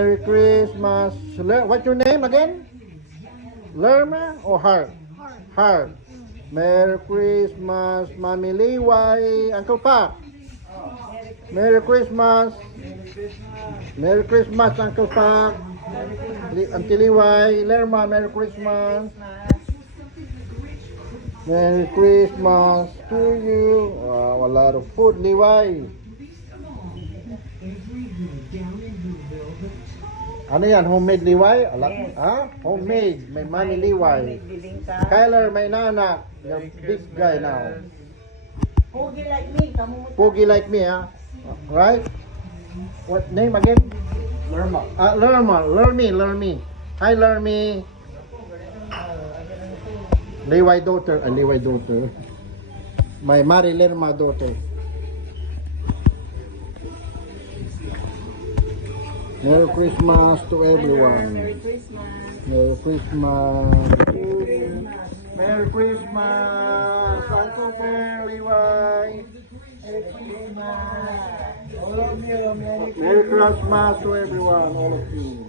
Merry Christmas. What's your name again? Lerma or Hart? Hart. Merry Christmas, Mami Liway. Uncle Pa. Merry Christmas. Merry Christmas, Uncle Pa. Auntie Liway. Lerma, Merry Christmas. Merry Christmas to you. Wow, a lot of food, Liway. Ano yan? Homemade Liway? Yes. Ha? Homemade. May Mami Liway. Kyler, may nana. You're big guy now. Pogi like me. Pogi like me, huh? Right? What name again? Lerma. Lerma. Lermi. Hi, Lermi. Liway daughter. Liway daughter. My Mari Lerma daughter. Merry Christmas to everyone. Merry Christmas. Merry Christmas. Merry Christmas. Uncle Mary Liway. Merry Christmas. All of you, Merry Merry Christmas to everyone, all of you.